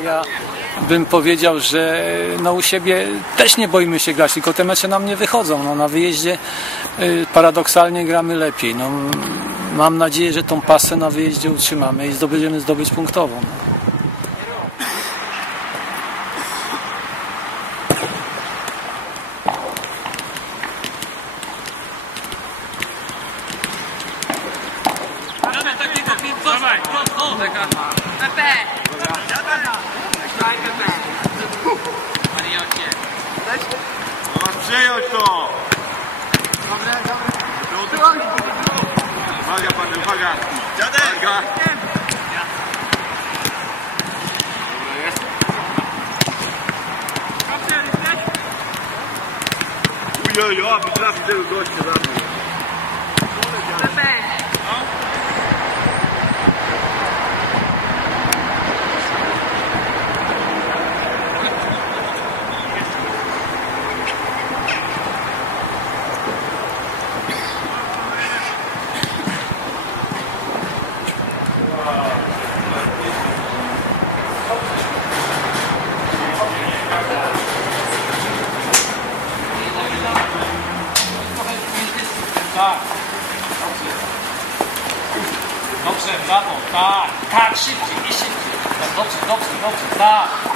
ja bym powiedział, że no u siebie też nie boimy się grać, tylko te mecze nam nie wychodzą. No, na wyjeździe y, paradoksalnie gramy lepiej. No, mam nadzieję, że tą pasę na wyjeździe utrzymamy i zdobędziemy zdobyć punktową. Masz przejąć to! Uwaga panie, uwaga! Uwaga! Ujojo, aby trafił tego gościa za mnie. Tak. Dobrze, brawo, tak, tak, szybciej i szybciej. Tak, Dobrze, dobrze, dobrze, tak.